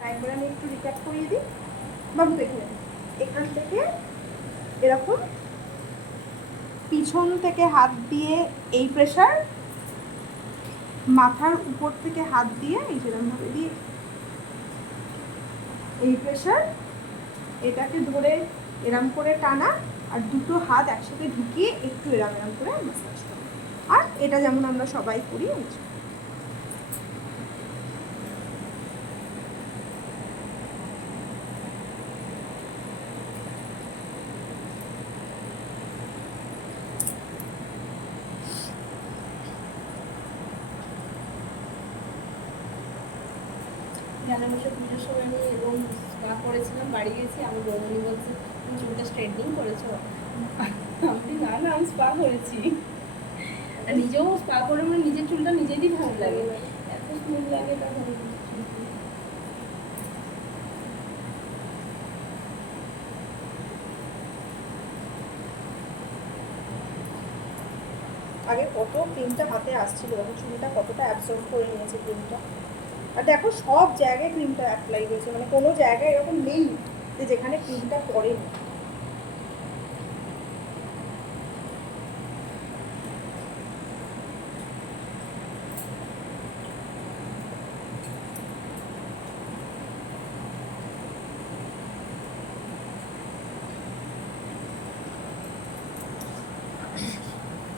একবার আমি একটু রিক্যাপ করিয়ে দিই। বাবু দেখে এখান থেকে এরকম পিছন থেকে হাত দিয়ে এই প্রেশার, মাথার উপর থেকে হাত দিয়ে এই যেরকমভাবে দিয়ে এই প্রেশার, এটাকে ধরে এরম করে টানা, আর দুটো হাত একসাথে ঢুকিয়ে একটু এরম করে ম্যাসাজ করা। আর এটা যেমন আমরা সবাই করি। জানা বছর পুজোর সময় আমি এবং স্পা করেছিলাম, বাড়ি গেছি, আমি বৌমনি বলছি তুমি চুলটা স্ট্রেটনিং করেছো? আমি না না আমি স্পা করেছি। আর নিজেও স্পা করে মানে নিজের চুলটা নিজেরই ভালো লাগে, এত স্মুথ লাগে তখন। আগে কত ক্রিমটা হাতে আসছিল, দেখো চুলটা কতটা অ্যাবজর্ব করে নিয়েছে ক্রিমটা। আর দেখো সব জায়গায় ক্রিমটা অ্যাপ্লাই হয়েছে, মানে কোনো জায়গায় এরকম নেই যে যেখানে ক্রিমটা পড়েনি।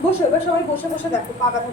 বসো, এবার সবাই বসে বসে দেখো পা ব্যথা